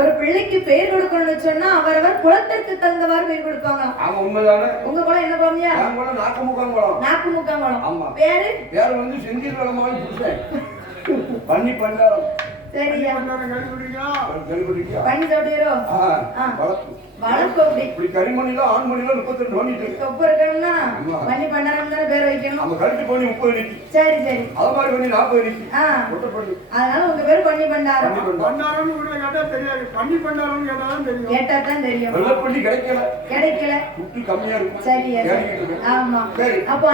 ஒரு பிள்ளைக்கு பேர் கொடுக்கணும்னு சொன்னா அவரவர் குலத்திற்கு தகுந்தவாறு பேர் கொடுப்பாங்க. உங்க குலம் என்ன குலம்யா? நாக்குமுக்காங்குளம். பேரு செந்தில் வளமாய் பண்ணி பண்ணாரம். சரியா? பண்ணி சொல்றீரோ? வளர்ப்பு இப்படி கரிமணில ஆண்மணில 32 பண்ணிட்டு தொப்பு இருக்கணும்னா பண்ணி பண்ணாரம் தானே பேர் வைக்கணும். நம்ம கழுத்து பண்ணி 30 நிக்கி. சரி சரி. அத மாதிரி பண்ணி 40 நிக்கி. அதனால உங்க பேர் பண்ணி பண்ணாரம். பண்ணாரம்னு ஊர்ல கேட்டா தெரியாது. பண்ணி பண்ணாரம்னு கேட்டாதான் தெரியும். கேட்டா தான் தெரியும். வெள்ளப்பள்ளி கிடைக்கல. கிடைக்கல. குட்டி கம்மியா இருக்கு. சரியா? ஆமா. அப்ப